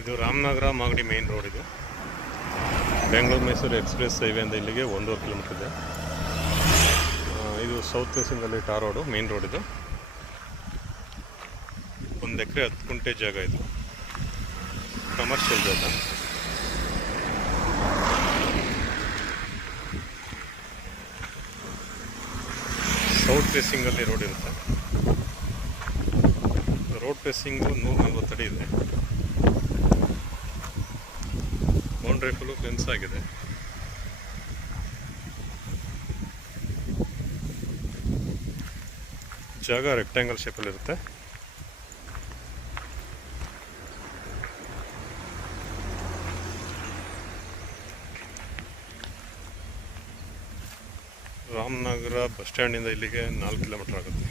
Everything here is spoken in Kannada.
ಇದು ರಾಮನಗರ ಮಾಗಡಿ ಮೇನ್ ರೋಡ್. ಇದು ಬೆಂಗಳೂರು ಮೈಸೂರು ಎಕ್ಸ್ಪ್ರೆಸ್ ಹೈವೇ ಅಂತ ಇಲ್ಲಿಗೆ 1.5 ಕಿಲೋಮೀಟರ್ ಇದೆ. ಇದು ಸೌತ್ ಫೇಸಿಂಗಲ್ಲಿ ಟಾರ್ ರೋಡು, ಮೇನ್ ರೋಡ್. ಇದು 1 ಎಕರೆ 10 ಗುಂಟೆ ಜಾಗ. ಇದು ಕಮರ್ಷಿಯಲ್ ಜಾಗ. ಸೌತ್ ಫೇಸಿಂಗಲ್ಲಿ ರೋಡ್ ಇರುತ್ತೆ. ರೋಡ್ ಫೇಸಿಂಗು 140 ಅಡಿ ಇದೆ. ಬೌಂಡ್ರಿ ಫುಲ್ಲು ಫೆನ್ಸ್ ಆಗಿದೆ. ಜಾಗ ರೆಕ್ಟ್ಯಾಂಗಲ್ ಶೇಪಲ್ಲಿರುತ್ತೆ. ರಾಮನಗರ ಬಸ್ ಸ್ಟ್ಯಾಂಡಿಂದ ಇಲ್ಲಿಗೆ 4 ಕಿಲೋಮೀಟರ್ ಆಗುತ್ತೆ.